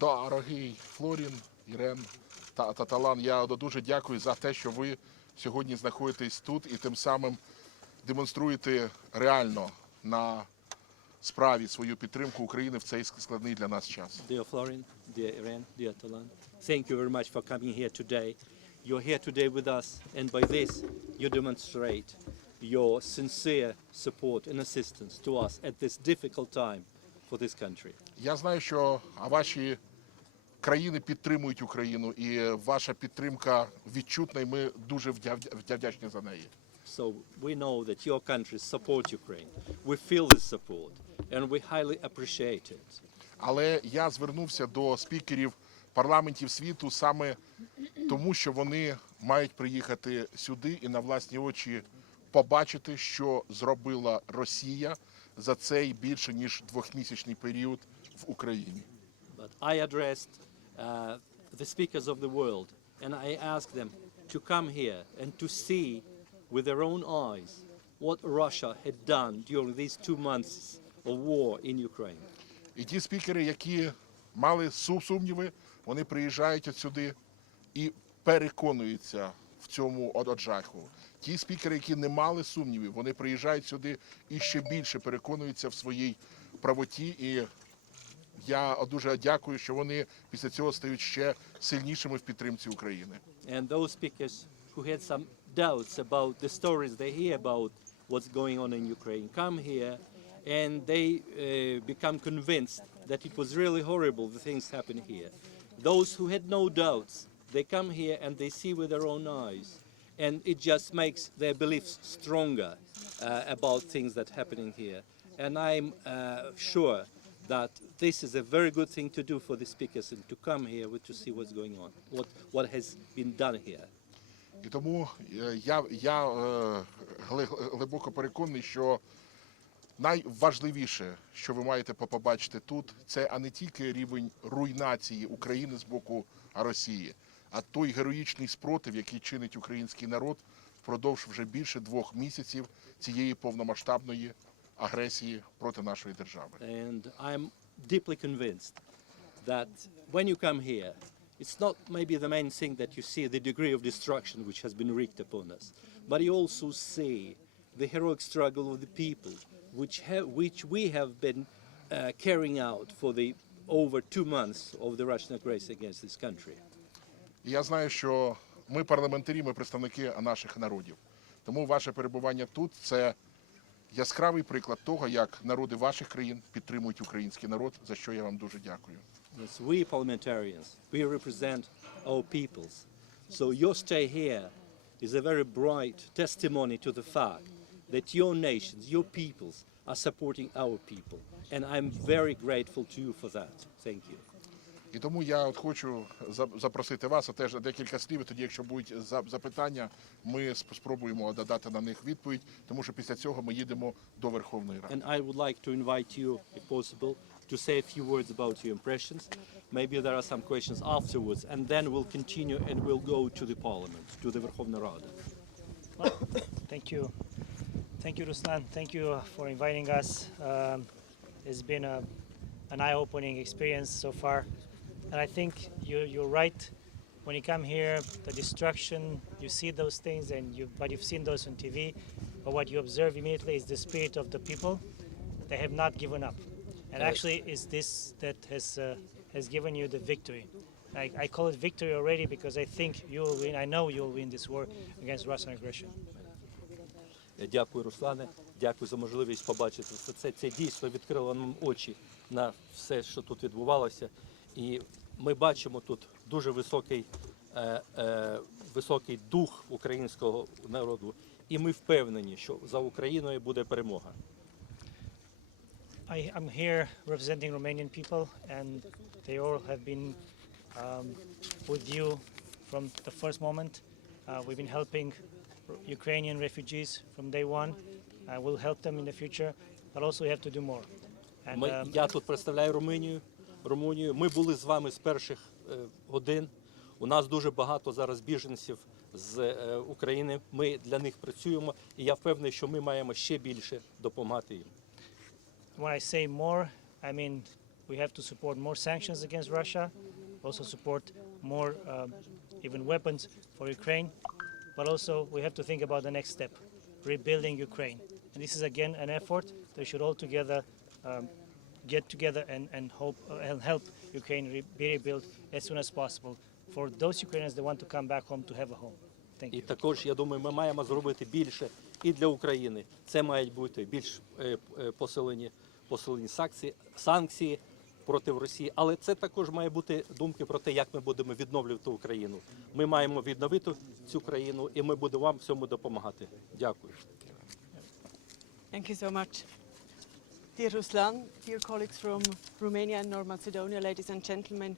Дорогий Флорін, Ірен та Талан, я дуже дякую за те, що ви сьогодні знаходитесь тут і тим самим демонструєте реально на справі свою підтримку України в цей складний для нас час. Dear Florin, dear Irene, dear Talan, thank you very much for coming here today. You're here today with us, and by this you demonstrate your sincere support and assistance to us at this difficult time for this country. Я знаю, що ваші країни підтримують Україну, і ваша підтримка відчутна, і ми дуже вдячні за неї. So we know that your countries support Ukraine. We feel this support, and we highly appreciate it. Але я звернувся до спікерів парламентів світу саме тому, що вони мають приїхати сюди і на власні очі побачити, що зробила Росія за цей більше ніж двохмісячний період в Україні. But I addressed the speakers of the world, and I asked them to come here and to see with their own eyes what Russia had done during these 2 months of war in Ukraine. І ті спікери, які мали сумніви, вони приїжджають от сюди і переконуються в цьому оджаху. Ті спікери, які не мали сумнівів, вони приїжджають сюди і ще більше переконуються в своїй правоті. І я дуже дякую, що вони після цього стають ще сильнішими в підтримці України. And those speakers who had some doubts about the stories they hear about what's going on in Ukraine come here and they become convinced that it was really horrible, the things happen here. Those who had no doubts, they come here and they see with their own eyes, and it just makes their beliefs stronger about things that are happening here. And I'm sure that this is a very good thing to do for the speakers and to come here to see what's going on, what has been done here. І тому я глибоко переконаний, що найважливіше, що ви маєте побачити тут, це а не тільки рівень руйнації України з боку Росії, а той героїчний спротив, який чинить український народ впродовж вже більше 2 місяців цієї повномасштабної агресії проти нашої держави. And I'm deeply convinced that when you come here, it's not maybe the main thing that you see the degree of destruction which has been wreaked upon us, but you also see the heroic struggle of the people which we have been carrying out for the over 2 months of the Russian aggression against this country. І я знаю, що ми парламентарі, ми представники наших народів. Тому ваше перебування тут – це яскравий приклад того, як народи ваших країн підтримують український народ, за що я вам дуже дякую. Yes, we parliamentarians, we represent our peoples. So your stay here is a very bright testimony to the fact that your nations, your peoples are supporting our people. And I'm very grateful to you for that. Thank you. І тому я от хочу запросити вас, а теж декілька слів, і тоді, якщо будуть запитання, ми спробуємо додати на них відповідь, тому що після цього ми їдемо до Верховної Ради. And I would like to invite you, if possible, to say a few words about your impressions. Maybe there are some questions afterwards, and then we'll continue and we'll go to the Parliament, to the Верховна Рада. Well, thank you. Thank you, Ruslan. Thank you for inviting us. It's been an eye-opening experience so far. And I think you're right. When you come here, the destruction, you see those things, but you've seen those on TV. But what you observe immediately is the spirit of the people. They have not given up. And actually, it's this that has given you the victory. I call it victory already because I think you will win. I know you will win this war against Russian aggression. Дякую, Руслане. Дякую за можливість побачити все це. Це дійсно відкрило нам очі на все, що тут відбувалося. І ми бачимо тут дуже високий дух українського народу. І ми впевнені, що за Україною буде перемога. I'm here representing Romanian people, and they all have been with you from the first moment. We've been helping Ukrainian refugees from day one. We'll help them in the future, but also we have to do more. Я тут представляю Румунію. Ми були з вами з перших годин. У нас дуже багато зараз біженців з України. Ми для них працюємо, і я впевнений, що ми маємо ще більше допомагати їм. When I say more, I mean we have to support more sanctions against Russia, also support more even weapons for Ukraine, but also we have to think about the next step, rebuilding Ukraine. And this is again an effort that we should all together get together and hope and help Ukraine be rebuilt as soon as possible for those Ukrainians that want to come back home to have a home. Thank І you. також, я думаю, ми маємо зробити більше і для України. Це мають бути більш посилені санкції проти Росії, але це також має бути думки про те, як ми будемо відновлювати Україну. Ми маємо відновити цю країну, і ми будемо вам в цьому допомагати. Дякую. Thank you so much. Dear Ruslan, dear colleagues from Romania and North Macedonia, ladies and gentlemen,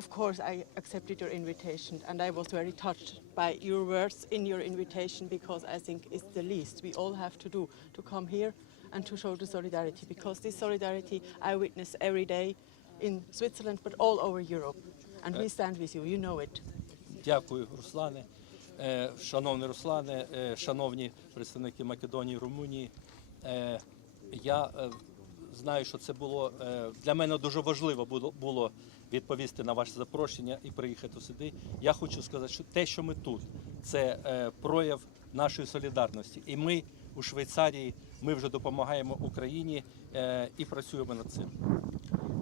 of course I accepted your invitation and I was very touched by your words in your invitation because I think it's the least we all have to do to come here and to show the solidarity, because this solidarity I witness every day in Switzerland but all over Europe, and we stand with you, you know it. Дякую, Руслане. Шановний Руслане, шановні представники Македонії, Румунії. Я знаю, що це було для мене дуже важливо було відповісти на ваше запрошення і приїхати сюди. Я хочу сказати, що те, що ми тут, це прояв нашої солідарності. І ми у Швейцарії, ми вже допомагаємо Україні і працюємо над цим.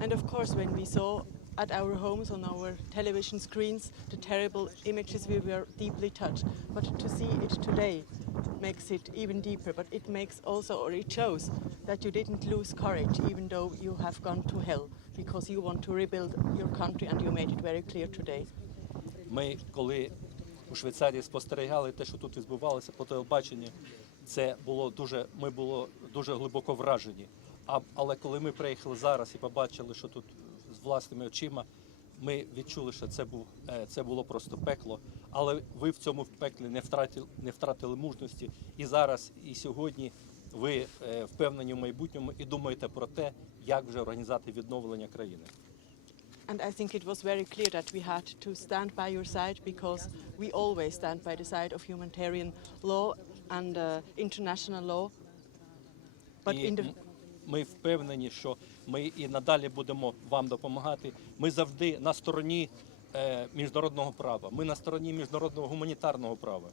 And of course, when we saw at our homes on our television screens the terrible images, we were deeply touched. But to see it today makes it even deeper. But it makes also, or it shows that you didn't lose courage, even though you have gone to hell, because you want to rebuild your country, and you made it very clear today. Ми, коли у Швейцарії спостерігали те, що тут відбувалося по телебаченню, ми були дуже глибоко вражені. Але коли ми приїхали зараз і побачили, що тут з власними очима, ми відчули, що це було просто пекло. Але ви в цьому пеклі не втратили мужності. І зараз, і сьогодні ви впевнені в майбутньому і думаєте про те, як вже організувати відновлення країни. And I think it was very clear that we had to stand by your side, because we always stand by the side of humanitarian law and international law. But in the... Ми впевнені, що ми і надалі будемо вам допомагати. Ми завжди на стороні міжнародного права. Ми на стороні міжнародного гуманітарного права.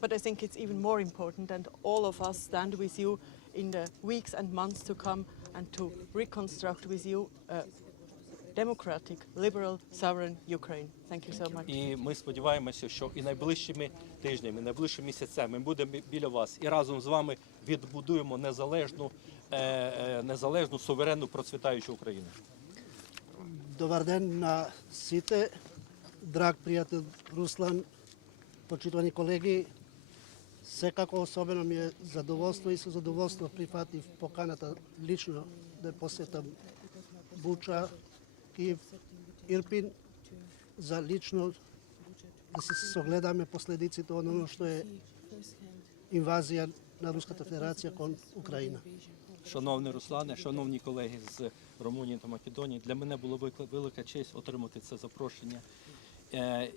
But I think it's even more important that all of us stand with you in the weeks and months to come and to reconstruct with you a democratic, liberal, sovereign Ukraine. Thank you so much. І ми сподіваємося, що і найближчими тижнями, і найближчими місяцями ми будемо біля вас і разом з вами відбудуємо незалежну, суверенну, процвітаючу Україну. Добър ден на сите, драг пријател Руслан, почитувани колеги. Секако особено ми е задоволство и со задоволство прифатив поканата лично да посетам Буча, Киев, Ирпин, за лично да се согледаме последиците од оно што е инвазија на Руската Федерација кон Украина. Шановний Руслане, шановні колеги з Румунії та Македонії, для мене було велика честь отримати це запрошення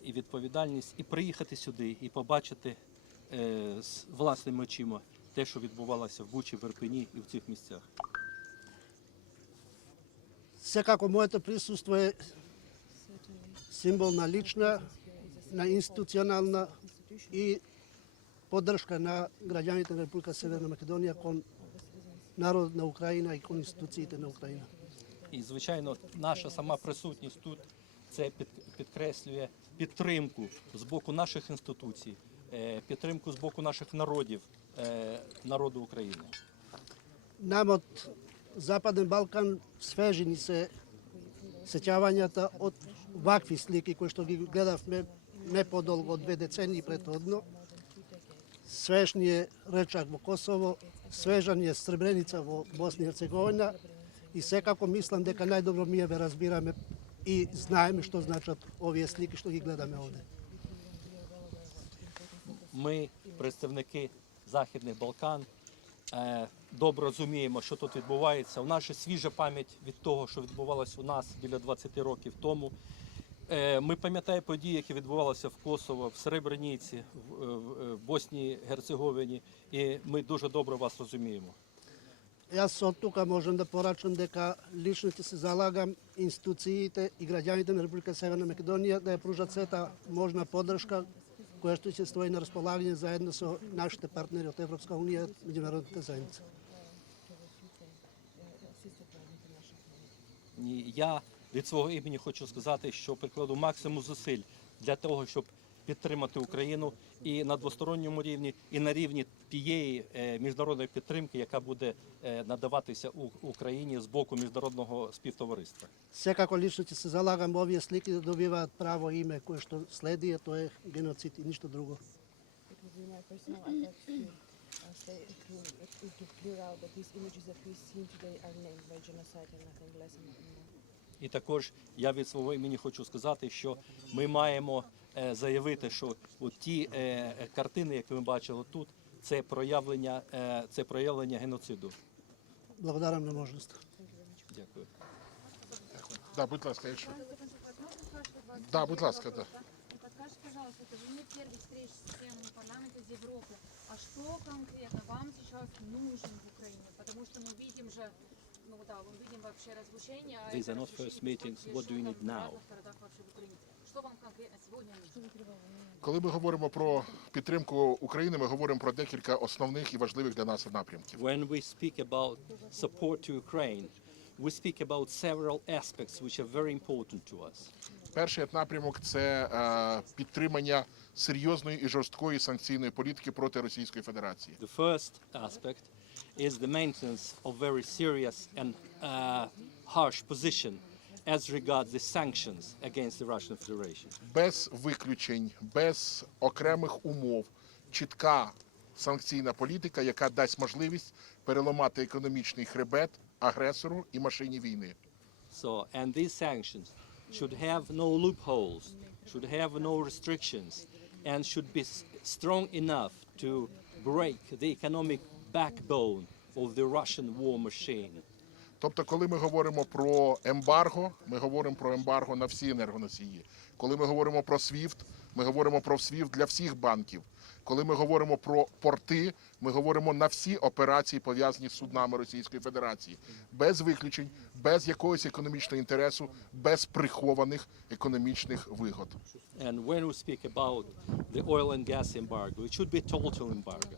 і відповідальність, і приїхати сюди, і побачити з власними очима те, що відбувалося в Бучі, в Ірпені і в цих місцях. Секако моето присуство е символ на лична, на институционална и поддршка на граѓаните на Република Северна Македонија кон народот на Украина и кон институциите на Украина. І, звичайно, наша сама присутність тут це підкреслює підтримку з боку наших інституцій, підтримку з боку наших народів, народу України. Нам од Западен Балкан свежи ни се сеќавањата од вакви слики кои што ги гледавме не подолго од 2 децении претhodно. Свеж ни е Речак во Косово, свежа ни е Сребреница во Босна и Херцеговина, и секако мислам дека најдобро ние ве разбираме и знаеме што значат овие слики што ги гледаме овде. Ми, представники Західних Балкан, добре розуміємо, що тут відбувається. У нас ще свіжа пам'ять від того, що відбувалося у нас біля 20 років тому. Ми пам'ятаємо події, які відбувалися в Косово, в Сребрениці, в Боснії, Герцеговині, і ми дуже добре вас розуміємо. Јас од тука можам да порачам дека лично ќе се залагам институциите и граѓаните на Република Северна Македонија да ја пружат сета можна поддршка која што ќе стои на располагање заедно со нашите партнери од Европска унија и меѓународната заедница. Я від свого імені хочу сказати, що прикладу максимум зусиль для того, щоб підтримати Україну і на двосторонньому рівні, і на рівні тієї міжнародної підтримки, яка буде надаватися Україні з боку міжнародного співтовариства. Секако лично ќе се залагам овие слики да добиваат право име кое што следи, а тоа е геноцид и ништо друго. It would be my personal efforts to say to clear out that these images that we see today are named by genocide and nothing less and nothing more. І також я від свого імені хочу сказати, що ми маємо заявити, що ті картини, які ми бачили тут, це проявлення геноциду. Благодарам на можност. Дякую. Да, будь ласка, якщо. Да, будь ласка, да. Подскажите, пожалуйста, это же не первый встреч с членами парламента из Европы. А что конкретно вам сейчас нужен в Украине? Потому что мы видим же, ну да, мы видим вообще разрушение. These are not first meetings. What do you need now? Что вам конкретно сегодня нужно? Коли ми говоримо про підтримку України, ми говоримо про декілька основних і важливих для нас напрямків. When we speak about support to Ukraine, we speak about several aspects which are very important to us. Перший напрямок – це підтримання серйозної і жорсткої санкційної політики проти Російської Федерації. The first aspect is the maintenance of very serious and harsh position as regards the sanctions against the Russian Federation. Без виключень, без окремих умов, чітка санкційна політика, яка дасть можливість переламати економічний хребет агресору і машині війни. So, and these sanctions should have no loopholes, should have no restrictions, and should be strong enough to break the economic backbone of the Russian war machine. Тобто, коли ми говоримо про ембарго, ми говоримо про ембарго на всі енергоносії. Коли ми говоримо про SWIFT, ми говоримо про SWIFT для всіх банків. Коли ми говоримо про порти, ми говоримо на всі операції, пов'язані з суднами Російської Федерації. Без виключень, без якогось економічного інтересу, без прихованих економічних вигод. And when we speak about the oil and gas embargo, it should be total embargo.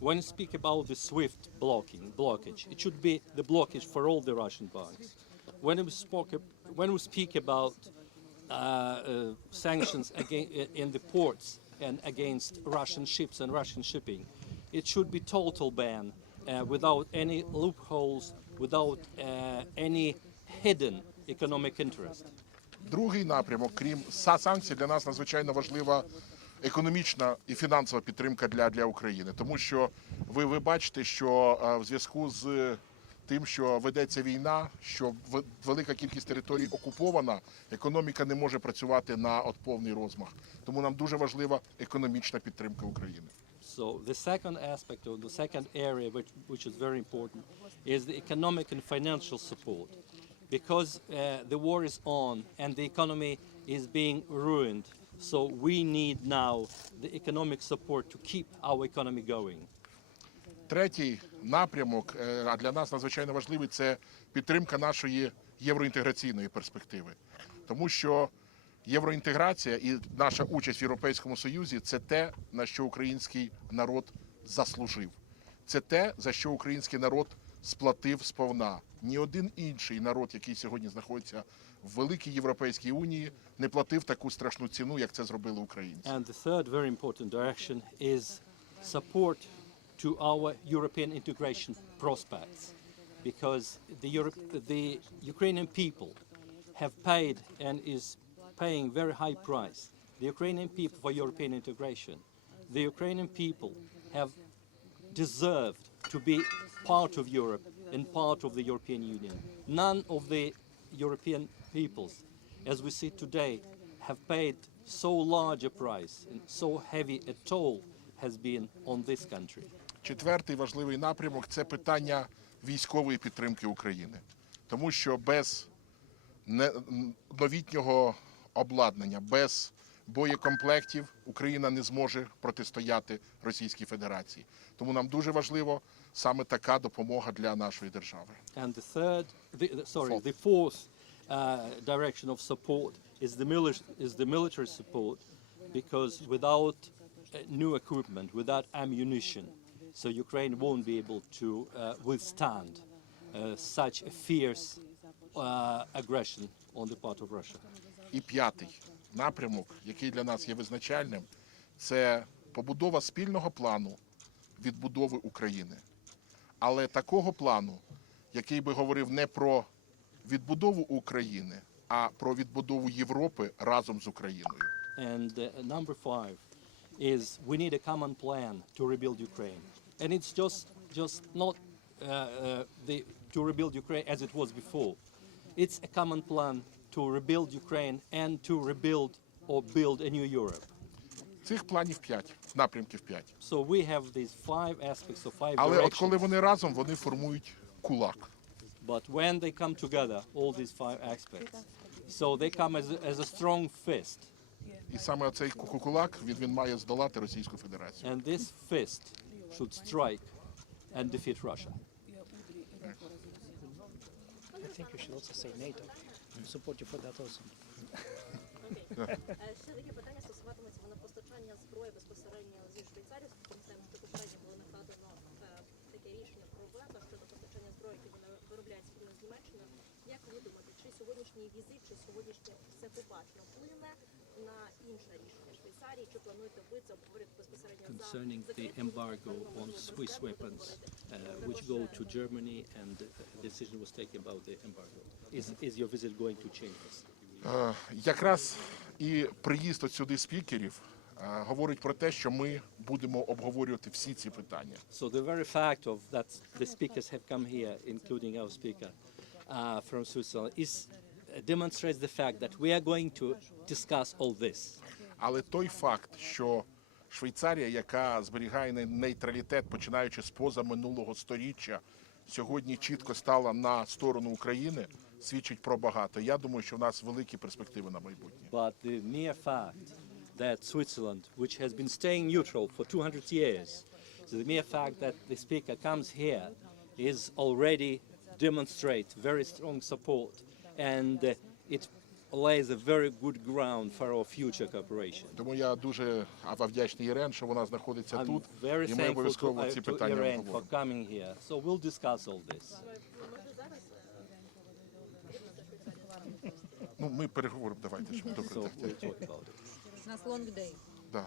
When we speak about the SWIFT blockage, it should be the blockage for all the Russian banks. When we speak about sanctions in the ports and against Russian ships and Russian shipping, it should be total ban without any loopholes, without any hidden economic interest. Другий напрямок, крім санкцій, для нас надзвичайно важлива економічна і фінансова підтримка для України. Тому що ви бачите, що в зв'язку з тим, що ведеться війна, що велика кількість територій окупована, економіка не може працювати на повний розмах. Тому нам дуже важлива економічна підтримка України. So the second aspect or the second area which is very important is the economic and financial support. Because the war is on and the economy is being ruined, so we need now the economic support to keep our economy going. Третій напрямок, а для нас надзвичайно важливий, це підтримка нашої євроінтеграційної перспективи. Тому що євроінтеграція і наша участь в Європейському Союзі – це те, на що український народ заслужив. Це те, за що український народ сплатив сповна. Ні один інший народ, який сьогодні знаходиться в великій Європейській Унії, не платив таку страшну ціну, як це зробили українці. And the third very important direction is support to our European integration prospects, because the Ukrainian people have paid and is paying very high price. The Ukrainian people for European integration. The Ukrainian people have deserved to be part of Europe and part of the European Union. None of the European peoples, as we see today, have paid so large a price and so heavy a toll has been on this country. Четвертий важливий напрямок – це питання військової підтримки України. Тому що без новітнього обладнання, без боєкомплектів Україна не зможе протистояти Російській Федерації. Тому нам дуже важливо саме така допомога для нашої держави. And the fourth direction of support is the military support, because without new equipment, without ammunition, so Ukraine won't be able to withstand such a fierce aggression on the part of Russia. І п'ятий напрямок, який для нас є визначальним, це побудова спільного плану відбудови України. Але такого плану, який би говорив не про відбудову України, а про відбудову Європи разом з Україною. And number 5 is we need a common plan to rebuild Ukraine. And it's just not to rebuild Ukraine as it was before. It's a common plan to rebuild Ukraine and to rebuild or build a new Europe. Цих планів 5, напрямків 5. So we have these 5 aspects or 5 Але от коли directions. вони разом, вони формують кулак. But when they come together, all these 5 aspects, so they come as a strong fist. І саме цей кулак, він має здолати Російську Федерацію. And this fist should strike and defeat Russia. I think you should also say NATO. Support you for that also. Ще таке питання стосуватиметься воно постачання зброї безпосередньо зі Швейцарії. Пам'ятаємо, що попередньо було накладено таке рішення про вето щодо постачання зброї, які вони виробляють спільно з Німеччиною. Як ви думаєте, чи сьогоднішній візит, чи сьогоднішнє все побачення вплине на інше рішення Швейцарії, чи плануєте ви це обговорити безпосередньо за Concerning the embargo on Swiss weapons, which go to Germany, and a decision was taken about the embargo. Is your visit going to change this? Якраз і приїзд от сюди спікерів говорить про те, що ми будемо обговорювати всі ці питання. So the very fact of that the speakers have come here, including our speaker from Switzerland, demonstrates the fact that we are going to discuss all this. Але той факт, що Швейцарія, яка зберігає нейтралітет, починаючи з позаминулого сторіччя, сьогодні чітко стала на сторону України, свідчить про багато. Я думаю, що в нас великі перспективи на майбутнє. But the mere fact that Switzerland, which has been staying neutral for 200 years, so the mere fact that the speaker comes here is already demonstrate very strong support, and it lays a very good ground for our future cooperation. Тому я дуже вдячний Ірен, що вона знаходиться I'm тут, very і ми thankful обов'язково ці to питання Irene for обговоримо. coming here. So we'll discuss all this. Ну, ми переговоримо, давайте. Щоб добре. So Так, we'll talk about it. У нас long day. да.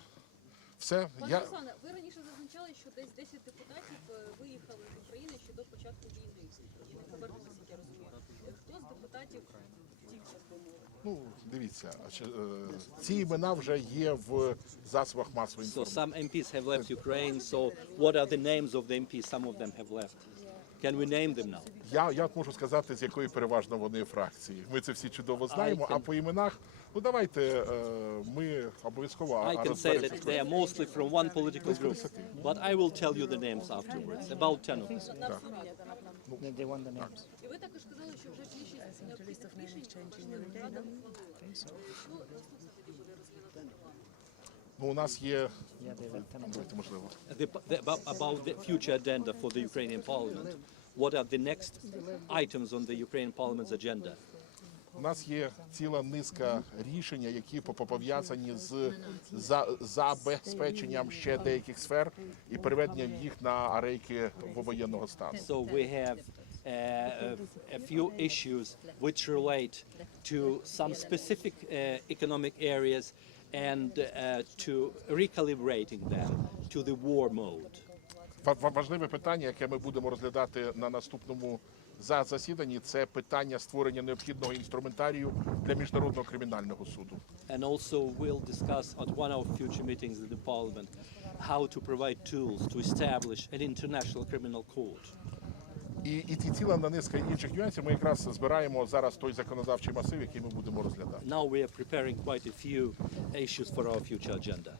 Все, Пане я... Руслане, ви раніше зазначали, що десь 10 депутатів виїхали з України ще до початку війни і не повернулися, як я розумію. Хто з депутатів втік з домови? Ну, дивіться, ці імена вже є в засобах масової So інформації. some MPs have left Ukraine. So what are the names of the MPs? Some of them have left. Can we name them now? Я можу сказати, з якої переважно вони фракції. Ми це всі чудово знаємо, а по іменах, ну давайте ми обов'язково I can say that they are mostly from one political group, but I will tell you the names afterwards. About 10 of them. They want the names. І ви також сказали, що вже більшість необхідних рішень важливих Рада ухвалила. Що наступне тоді буде розглядати? Ну, у нас є, Yeah, they left 10 of them. давайте, можливо. About the future agenda for the Ukrainian parliament. What are the next items on the Ukrainian parliament's agenda? У нас є ціла низка рішення, які пов'язані з забезпеченням ще деяких сфер і переведенням їх на арейки воєнного стану. So we have a few issues which relate to some specific economic areas and to recalibrating them to the war mode. Важливе питання, яке ми будемо розглядати на наступному засіданні, це питання створення необхідного інструментарію для Міжнародного кримінального суду. And also we'll discuss at one of future meetings in the parliament how to provide tools to establish an international criminal court. І ціла низка інших нюансів ми якраз збираємо зараз той законодавчий масив, який ми будемо розглядати. Now we are preparing quite a few issues for our future agenda.